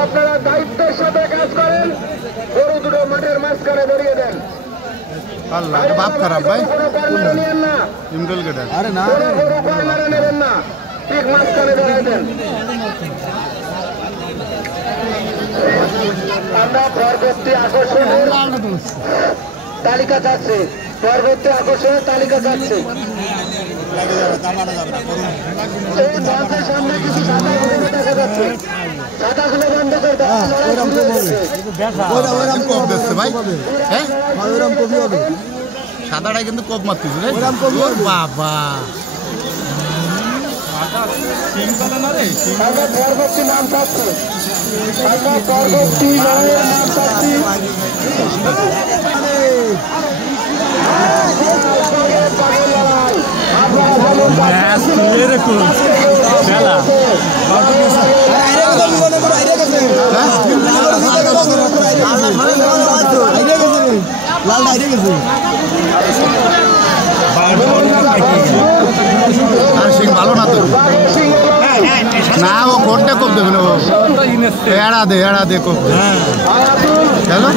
আপনারা দায়িত্বের সাথে কাজ করেন, গরু দুটো মাঠের মাঝখানে ধরিয়ে দেন। আল্লাহ বাপ খারাপ ভাই নিয়েন না, ইমডল গেটা আরে না গরু কর্নারে নেবেন না, ঠিক মাঝখানে ধরিয়ে দেন। আমরা পরবর্তী আকর্ষণের তালিকা চাচ্ছি, পরবর্তী আকর্ষণের তালিকা চাচ্ছি। এই মঞ্চের সামনে কিছু সাদা গুলো দেখা যাচ্ছে, সাদাগুলো বন্ধ করে ভাই। হ্যাঁ সাদাটাই কিন্তু কোপ মারতেছে রে বাবা। আমরা পরবর্তী নাম চাচ্ছি, আমরা পরবর্তী নামের নাম চাচ্ছি। ভালো না তো না, ও কোনটা কোপ দেবে না, এড়া দে কোপ। চলো